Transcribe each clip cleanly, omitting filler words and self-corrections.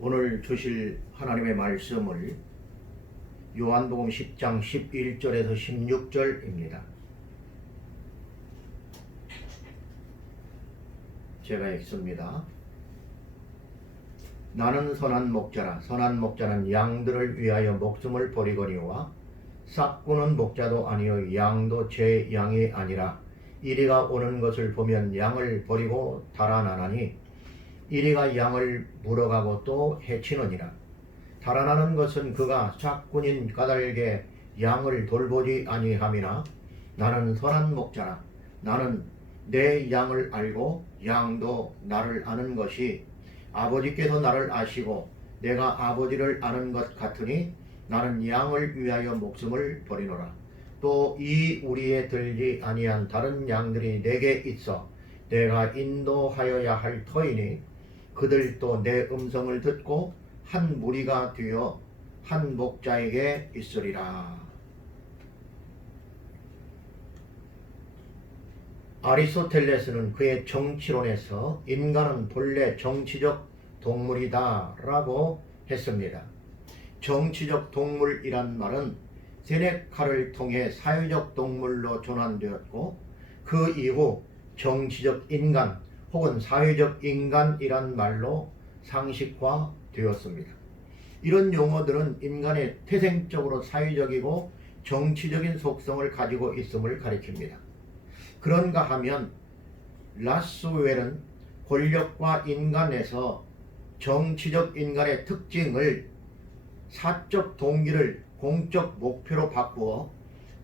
오늘 주실 하나님의 말씀을 요한복음 10장 11절에서 16절입니다. 제가 읽습니다. 나는 선한 목자라. 선한 목자는 양들을 위하여 목숨을 버리거니와 싹구는 목자도 아니요 양도 제 양이 아니라 이리가 오는 것을 보면 양을 버리고 달아나나니 이리가 양을 물어가고 또 해치느니라. 달아나는 것은 그가 싹군인 까닭에 양을 돌보지 아니함이나 나는 선한 목자라. 나는 내 양을 알고 양도 나를 아는 것이 아버지께서 나를 아시고 내가 아버지를 아는 것 같으니 나는 양을 위하여 목숨을 버리노라. 또 이 우리에 들지 아니한 다른 양들이 내게 있어 내가 인도하여야 할 터이니 그들도 내 음성을 듣고 한 무리가 되어 한 목자에게 있으리라. 아리스토텔레스는 그의 정치론에서 인간은 본래 정치적 동물이다 라고 했습니다. 정치적 동물이란 말은 세네카를 통해 사회적 동물로 전환되었고 그 이후 정치적 인간 혹은 사회적 인간이란 말로 상식화되었습니다. 이런 용어들은 인간의 태생적으로 사회적이고 정치적인 속성을 가지고 있음을 가리킵니다. 그런가 하면 라스웰은 권력과 인간에서 정치적 인간의 특징을 사적 동기를 공적 목표로 바꾸어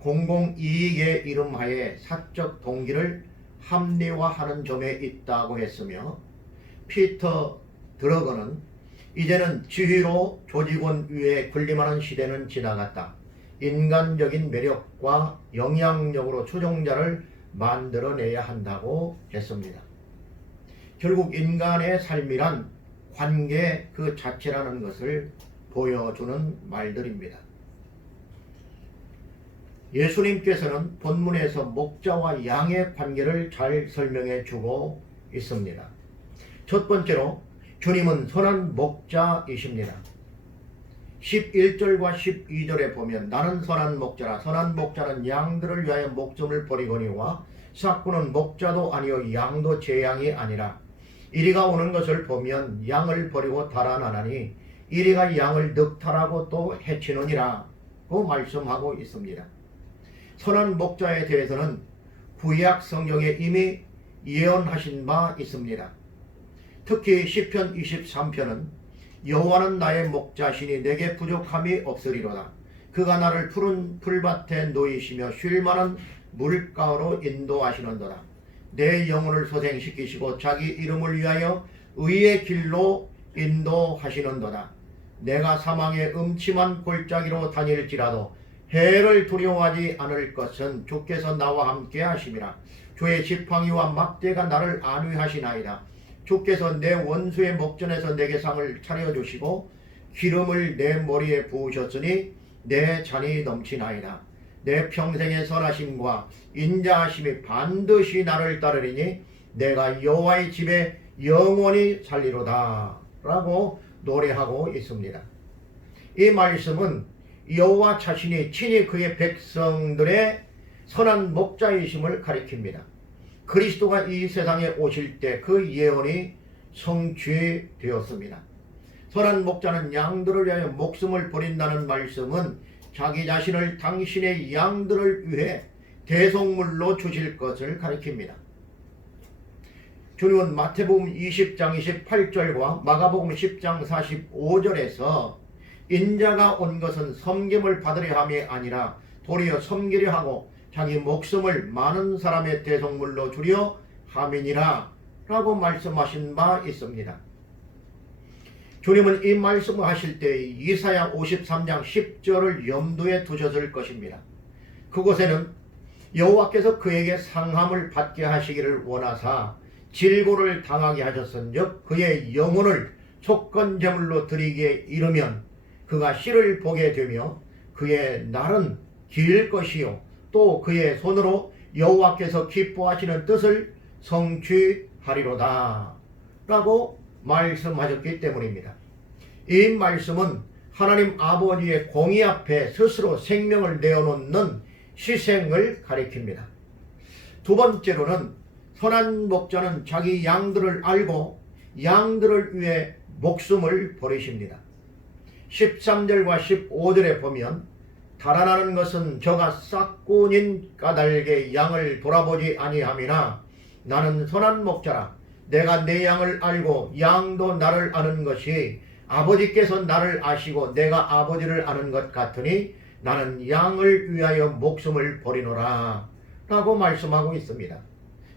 공공이익의 이름하에 사적 동기를 합리화하는 점에 있다고 했으며, 피터 드러거는 이제는 지위로 조직원 위에 군림하는 시대는 지나갔다. 인간적인 매력과 영향력으로 추종자를 만들어내야 한다고 했습니다. 결국 인간의 삶이란 관계 그 자체라는 것을 보여주는 말들입니다. 예수님께서는 본문에서 목자와 양의 관계를 잘 설명해 주고 있습니다. 첫 번째로 주님은 선한 목자이십니다. 11절과 12절에 보면 나는 선한 목자라. 선한 목자는 양들을 위하여 목숨을 버리거니와 싹구는 목자도 아니요 양도 제 양이 아니라 이리가 오는 것을 보면 양을 버리고 달아나나니 이리가 양을 늑탈하고 또 해치느니라고 말씀하고 있습니다. 선한 목자에 대해서는 구약 성경에 이미 예언하신 바 있습니다. 특히 시편 23편은 여호와는 나의 목자시니 내게 부족함이 없으리로다. 그가 나를 푸른 풀밭에 놓이시며 쉴만한 물가로 인도하시는도다. 내 영혼을 소생시키시고 자기 이름을 위하여 의의 길로 인도하시는도다. 내가 사망의 음침한 골짜기로 다닐지라도 해를 두려워하지 않을 것은 주께서 나와 함께 하심이라. 주의 지팡이와 막대가 나를 안위하시나이다. 주께서 내 원수의 목전에서 내게 상을 차려주시고 기름을 내 머리에 부으셨으니 내 잔이 넘치나이다. 내 평생의 선하심과 인자하심이 반드시 나를 따르리니 내가 여호와의 집에 영원히 살리로다 라고 노래하고 있습니다. 이 말씀은 여호와 자신이 친히 그의 백성들의 선한 목자이심을 가리킵니다. 그리스도가 이 세상에 오실 때 그 예언이 성취되었습니다. 선한 목자는 양들을 위하여 목숨을 버린다는 말씀은 자기 자신을 당신의 양들을 위해 대속물로 주실 것을 가리킵니다. 주님은 마태복음 20장 28절과 마가복음 10장 45절에서 인자가 온 것은 섬김을 받으려 함이 아니라 도리어 섬기려 하고 자기 목숨을 많은 사람의 대속물로 주려 함이니라 라고 말씀하신 바 있습니다. 주님은 이 말씀을 하실 때 이사야 53장 10절을 염두에 두셨을 것입니다. 그곳에는 여호와께서 그에게 상함을 받게 하시기를 원하사 질고를 당하게 하셨은즉 그의 영혼을 속건제물로 드리기에 이르면 그가 씨를 보게 되며 그의 날은 길 것이요 또 그의 손으로 여호와께서 기뻐하시는 뜻을 성취하리로다 라고 말씀하셨기 때문입니다. 이 말씀은 하나님 아버지의 공의 앞에 스스로 생명을 내어놓는 희생을 가리킵니다. 두 번째로는 선한 목자는 자기 양들을 알고 양들을 위해 목숨을 버리십니다. 13절과 15절에 보면 달아나는 것은 저가 싹군인 까닭에 양을 돌아보지 아니함이나 나는 선한 목자라 내가 내 양을 알고 양도 나를 아는 것이 아버지께서 나를 아시고 내가 아버지를 아는 것 같으니 나는 양을 위하여 목숨을 버리노라 라고 말씀하고 있습니다.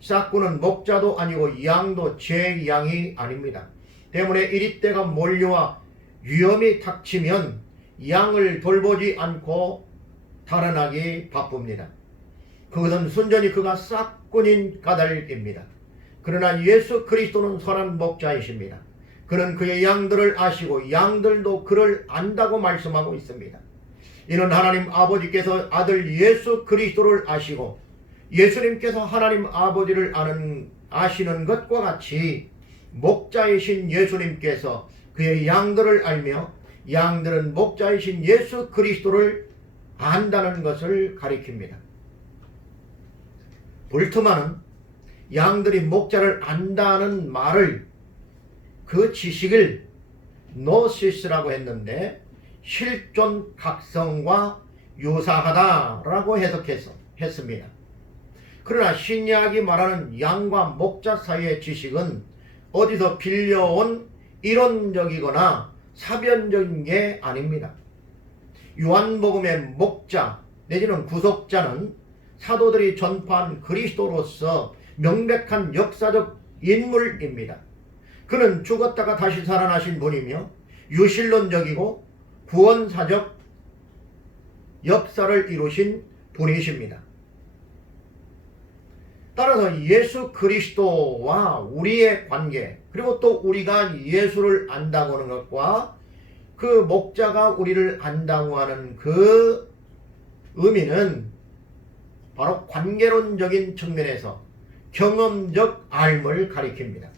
싹군은 목자도 아니고 양도 제 양이 아닙니다. 때문에 이리때가 몰려와 위험이 닥치면 양을 돌보지 않고 달아나기 바쁩니다. 그것은 순전히 그가 싹군인 까닭입니다. 그러나 예수 그리스도는 선한 목자이십니다. 그는 그의 양들을 아시고 양들도 그를 안다고 말씀하고 있습니다. 이는 하나님 아버지께서 아들 예수 그리스도를 아시고 예수님께서 하나님 아버지를 아시는 것과 같이 목자이신 예수님께서 그의 양들을 알며 양들은 목자이신 예수 그리스도를 안다는 것을 가리킵니다. 불트만은 양들이 목자를 안다는 말을 그 지식을 노시스라고 했는데 실존 각성과 유사하다라고 해석했습니다. 그러나 신약이 말하는 양과 목자 사이의 지식은 어디서 빌려온 이론적이거나 사변적인 게 아닙니다. 요한복음의 목자 내지는 구속자는 사도들이 전파한 그리스도로서 명백한 역사적 인물입니다. 그는 죽었다가 다시 살아나신 분이며 유실론적이고 구원사적 역사를 이루신 분이십니다. 따라서 예수 그리스도와 우리의 관계 그리고 또 우리가 예수를 안다고 하는 것과 그 목자가 우리를 안다고 하는 그 의미는 바로 관계론적인 측면에서 경험적 알을 가리킵니다.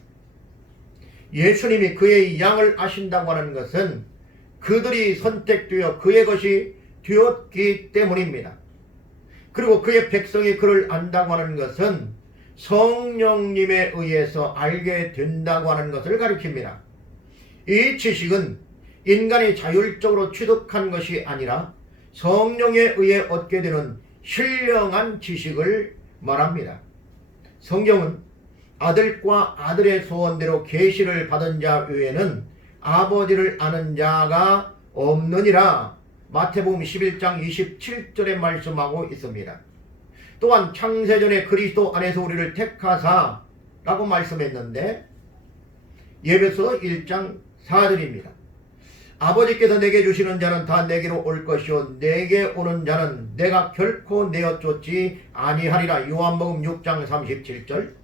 예수님이 그의 양을 아신다고 하는 것은 그들이 선택되어 그의 것이 되었기 때문입니다. 그리고 그의 백성이 그를 안다고 하는 것은 성령님에 의해서 알게 된다고 하는 것을 가리킵니다. 이 지식은 인간이 자율적으로 취득한 것이 아니라 성령에 의해 얻게 되는 신령한 지식을 말합니다. 성경은 아들과 아들의 소원대로 계시를 받은 자 외에는 아버지를 아는 자가 없느니라 마태복음 11장 27절에 말씀하고 있습니다. 또한 창세전에 그리스도 안에서 우리를 택하사 라고 말씀했는데 예배서 1장 4절입니다. 아버지께서 내게 주시는 자는 다 내게로 올 것이요 내게 오는 자는 내가 결코 내어 쫓지 아니하리라. 요한복음 6장 37절.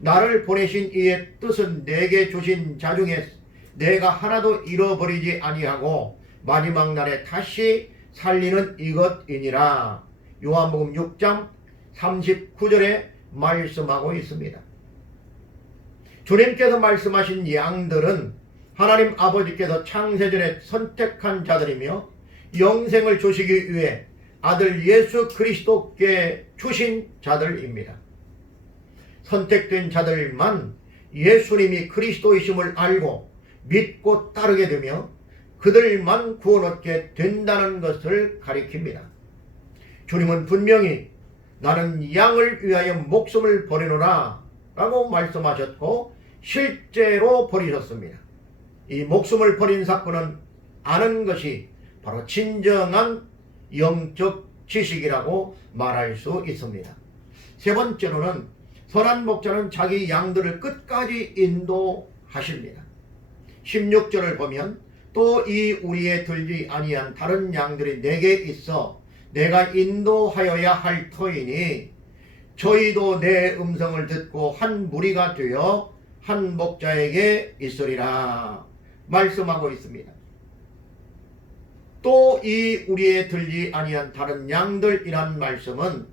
나를 보내신 이의 뜻은 내게 주신 자 중에 내가 하나도 잃어버리지 아니하고 마지막 날에 다시 살리는 이것이니라. 요한복음 6장 39절에 말씀하고 있습니다. 주님께서 말씀하신 양들은 하나님 아버지께서 창세전에 선택한 자들이며 영생을 주시기 위해 아들 예수 그리스도께 주신 자들입니다. 선택된 자들만 예수님이 그리스도이심을 알고 믿고 따르게 되며 그들만 구원 얻게 된다는 것을 가리킵니다. 주님은 분명히 나는 양을 위하여 목숨을 버리노라 라고 말씀하셨고 실제로 버리셨습니다. 이 목숨을 버린 사건은 아는 것이 바로 진정한 영적 지식이라고 말할 수 있습니다. 세 번째로는 선한 목자는 자기 양들을 끝까지 인도하십니다. 16절을 보면 또 이 우리에 들지 아니한 다른 양들이 내게 있어 내가 인도하여야 할 터이니 저희도 내 음성을 듣고 한 무리가 되어 한 목자에게 있으리라 말씀하고 있습니다. 또 이 우리에 들지 아니한 다른 양들이란 말씀은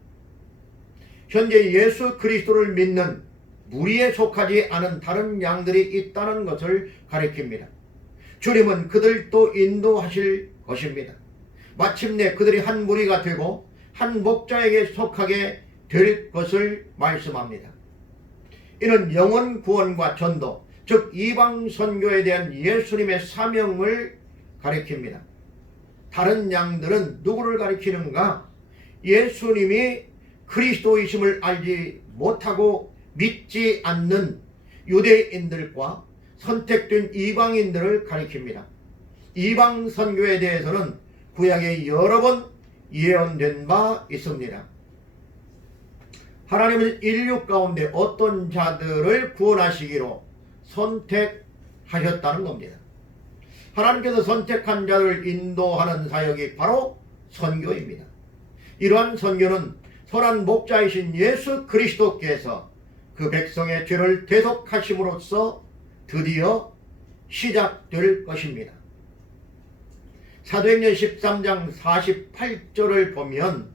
현재 예수 그리스도를 믿는 무리에 속하지 않은 다른 양들이 있다는 것을 가리킵니다. 주님은 그들도 인도하실 것입니다. 마침내 그들이 한 무리가 되고 한 목자에게 속하게 될 것을 말씀합니다. 이는 영혼 구원과 전도, 즉 이방 선교에 대한 예수님의 사명을 가리킵니다. 다른 양들은 누구를 가리키는가? 예수님이 그리스도이심을 알지 못하고 믿지 않는 유대인들과 선택된 이방인들을 가리킵니다. 이방 선교에 대해서는 구약에 여러 번 예언된 바 있습니다. 하나님은 인류 가운데 어떤 자들을 구원하시기로 선택하셨다는 겁니다. 하나님께서 선택한 자를 인도하는 사역이 바로 선교입니다. 이러한 선교는 선한 목자이신 예수 그리스도께서 그 백성의 죄를 대속하심으로써 드디어 시작될 것입니다. 사도행전 13장 48절을 보면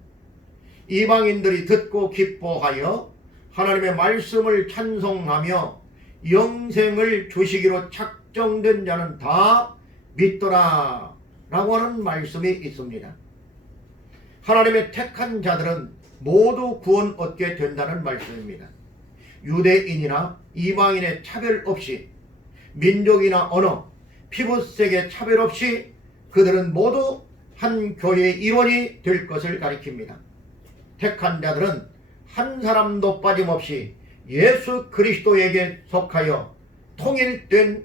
이방인들이 듣고 기뻐하여 하나님의 말씀을 찬송하며 영생을 주시기로 작정된 자는 다 믿더라 라고 하는 말씀이 있습니다. 하나님의 택한 자들은 모두 구원 얻게 된다는 말씀입니다. 유대인이나 이방인의 차별 없이, 민족이나 언어, 피부색의 차별 없이 그들은 모두 한 교회의 일원이 될 것을 가리킵니다. 택한 자들은 한 사람도 빠짐없이 예수 그리스도에게 속하여 통일된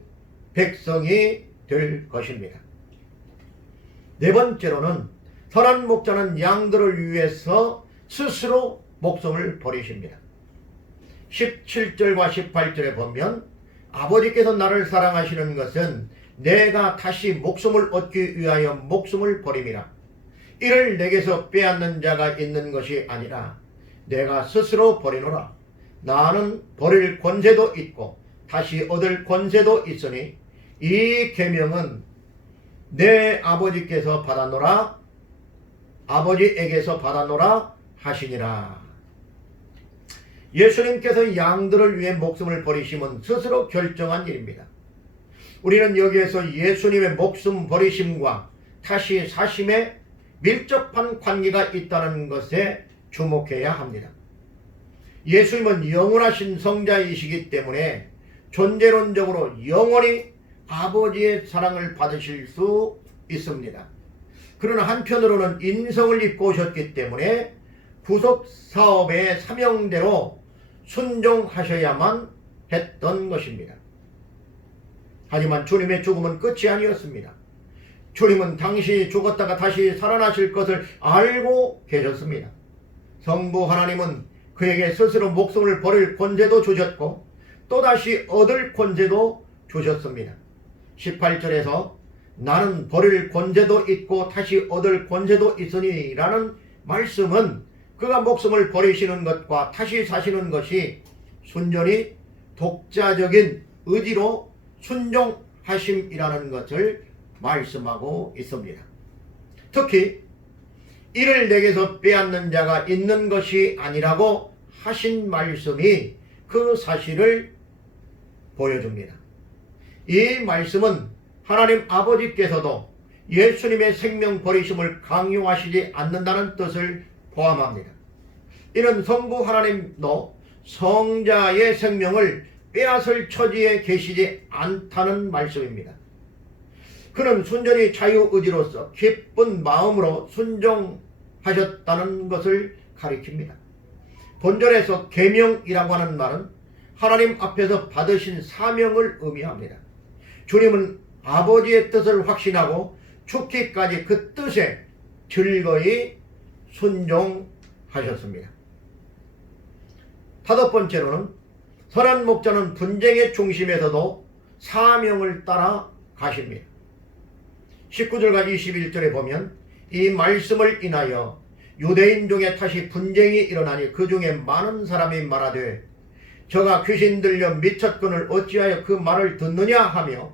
백성이 될 것입니다. 네 번째로는 선한 목자는 양들을 위해서 스스로 목숨을 버리십니다. 17절과 18절에 보면 아버지께서 나를 사랑하시는 것은 내가 다시 목숨을 얻기 위하여 목숨을 버림이라. 이를 내게서 빼앗는 자가 있는 것이 아니라 내가 스스로 버리노라. 나는 버릴 권세도 있고 다시 얻을 권세도 있으니 이 계명은 내 아버지께서 받았노라. 아버지에게서 받았노라 하시니라. 예수님께서 양들을 위해 목숨을 버리심은 스스로 결정한 일입니다. 우리는 여기에서 예수님의 목숨 버리심과 다시 사심에 밀접한 관계가 있다는 것에 주목해야 합니다. 예수님은 영원하신 성자이시기 때문에 존재론적으로 영원히 아버지의 사랑을 받으실 수 있습니다. 그러나 한편으로는 인성을 입고 오셨기 때문에 구속 사업의 사명대로 순종하셔야만 했던 것입니다. 하지만 주님의 죽음은 끝이 아니었습니다. 주님은 당신이 죽었다가 다시 살아나실 것을 알고 계셨습니다. 성부 하나님은 그에게 스스로 목숨을 버릴 권세도 주셨고 또다시 얻을 권세도 주셨습니다. 18절에서 나는 버릴 권세도 있고 다시 얻을 권세도 있으니 라는 말씀은 그가 목숨을 버리시는 것과 다시 사시는 것이 순전히 독자적인 의지로 순종하심이라는 것을 말씀하고 있습니다. 특히 이를 내게서 빼앗는 자가 있는 것이 아니라고 하신 말씀이 그 사실을 보여줍니다. 이 말씀은 하나님 아버지께서도 예수님의 생명 버리심을 강요하시지 않는다는 뜻을 포함합니다. 이는 성부 하나님도 성자의 생명을 빼앗을 처지에 계시지 않다는 말씀입니다. 그는 순전히 자유의지로서 기쁜 마음으로 순종하셨다는 것을 가리킵니다. 본절에서 계명이라고 하는 말은 하나님 앞에서 받으신 사명을 의미합니다. 주님은 아버지의 뜻을 확신하고 죽기까지 그 뜻에 즐거이 순종하셨습니다. 다섯 번째로는 선한 목자는 분쟁의 중심에서도 사명을 따라 가십니다. 19절과 21절에 보면 이 말씀을 인하여 유대인 중에 다시 분쟁이 일어나니 그 중에 많은 사람이 말하되 저가 귀신 들려 미쳤거늘 어찌하여 그 말을 듣느냐 하며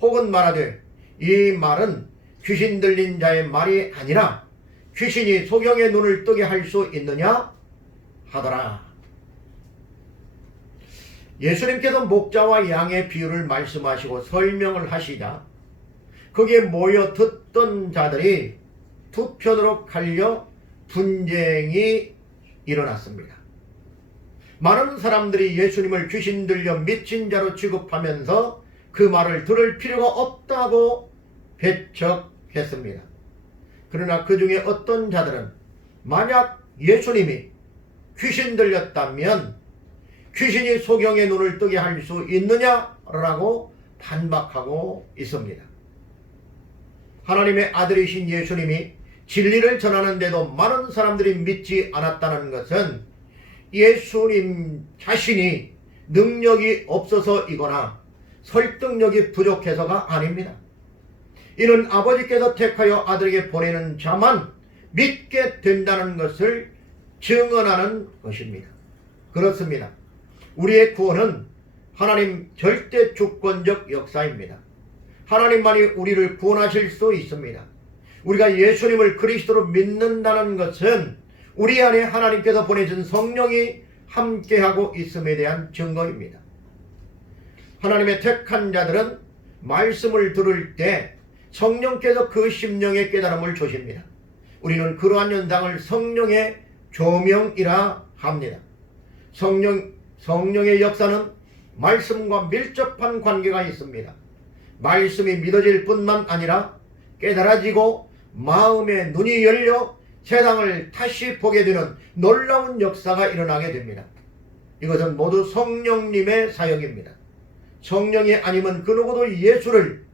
혹은 말하되 이 말은 귀신 들린 자의 말이 아니라 귀신이 소경의 눈을 뜨게 할 수 있느냐 하더라. 예수님께서 목자와 양의 비유를 말씀하시고 설명을 하시자 거기에 모여 듣던 자들이 두 편으로 갈려 분쟁이 일어났습니다. 많은 사람들이 예수님을 귀신 들려 미친 자로 취급하면서 그 말을 들을 필요가 없다고 배척했습니다. 그러나 그 중에 어떤 자들은 만약 예수님이 귀신 들렸다면 귀신이 소경의 눈을 뜨게 할 수 있느냐라고 반박하고 있습니다. 하나님의 아들이신 예수님이 진리를 전하는데도 많은 사람들이 믿지 않았다는 것은 예수님 자신이 능력이 없어서이거나 설득력이 부족해서가 아닙니다. 이는 아버지께서 택하여 아들에게 보내는 자만 믿게 된다는 것을 증언하는 것입니다. 그렇습니다. 우리의 구원은 하나님 절대 주권적 역사입니다. 하나님만이 우리를 구원하실 수 있습니다. 우리가 예수님을 그리스도로 믿는다는 것은 우리 안에 하나님께서 보내준 성령이 함께하고 있음에 대한 증거입니다. 하나님의 택한 자들은 말씀을 들을 때 성령께서 그 심령의 깨달음을 주십니다. 우리는 그러한 현상을 성령의 조명이라 합니다. 성령의 역사는 말씀과 밀접한 관계가 있습니다. 말씀이 믿어질 뿐만 아니라 깨달아지고 마음의 눈이 열려 세상을 다시 보게 되는 놀라운 역사가 일어나게 됩니다. 이것은 모두 성령님의 사역입니다. 성령이 아니면 그 누구도 예수를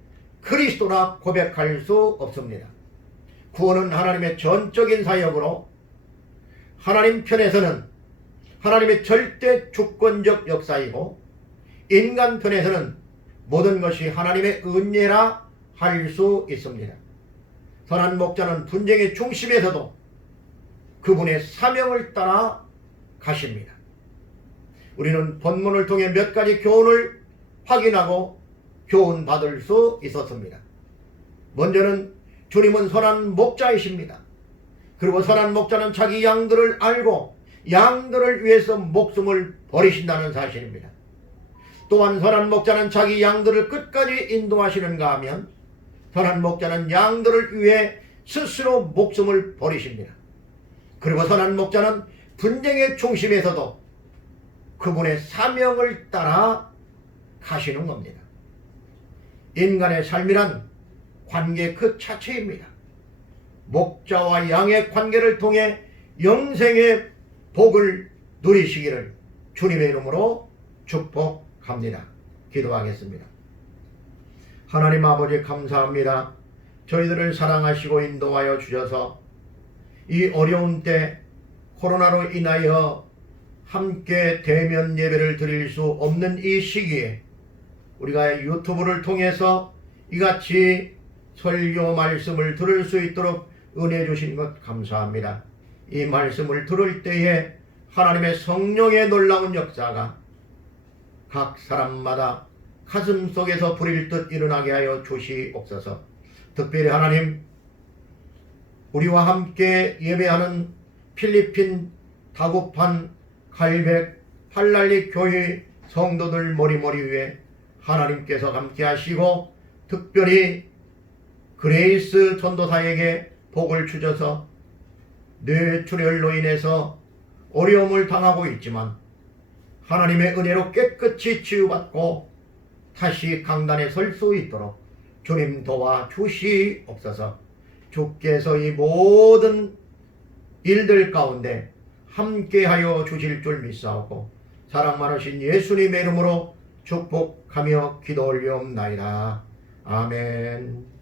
그리스도라 고백할 수 없습니다. 구원은 하나님의 전적인 사역으로 하나님 편에서는 하나님의 절대 주권적 역사이고 인간 편에서는 모든 것이 하나님의 은혜라 할 수 있습니다. 선한 목자는 분쟁의 중심에서도 그분의 사명을 따라 가십니다. 우리는 본문을 통해 몇 가지 교훈을 확인하고 교훈받을 수 있었습니다. 먼저는 주님은 선한 목자이십니다. 그리고 선한 목자는 자기 양들을 알고 양들을 위해서 목숨을 버리신다는 사실입니다. 또한 선한 목자는 자기 양들을 끝까지 인도하시는가 하면 선한 목자는 양들을 위해 스스로 목숨을 버리십니다. 그리고 선한 목자는 분쟁의 중심에서도 그분의 사명을 따라 가시는 겁니다. 인간의 삶이란 관계 그 자체입니다. 목자와 양의 관계를 통해 영생의 복을 누리시기를 주님의 이름으로 축복합니다. 기도하겠습니다. 하나님 아버지 감사합니다. 저희들을 사랑하시고 인도하여 주셔서 이 어려운 때 코로나로 인하여 함께 대면 예배를 드릴 수 없는 이 시기에 우리가 유튜브를 통해서 이같이 설교 말씀을 들을 수 있도록 은혜 주신 것 감사합니다. 이 말씀을 들을 때에 하나님의 성령의 놀라운 역사가 각 사람마다 가슴 속에서 불일 듯 일어나게 하여 주시옵소서. 특별히 하나님, 우리와 함께 예배하는 필리핀 다구판 갈백 팔랄리 교회 성도들 머리머리 위에 하나님께서 함께 하시고 특별히 그레이스 전도사에게 복을 주셔서 뇌출혈로 인해서 어려움을 당하고 있지만 하나님의 은혜로 깨끗이 치유받고 다시 강단에 설 수 있도록 주님 도와주시옵소서. 주께서 이 모든 일들 가운데 함께하여 주실 줄 믿사오고 사랑 많으신 예수님의 이름으로 축복하며 기도 올리옵나이다. 아멘.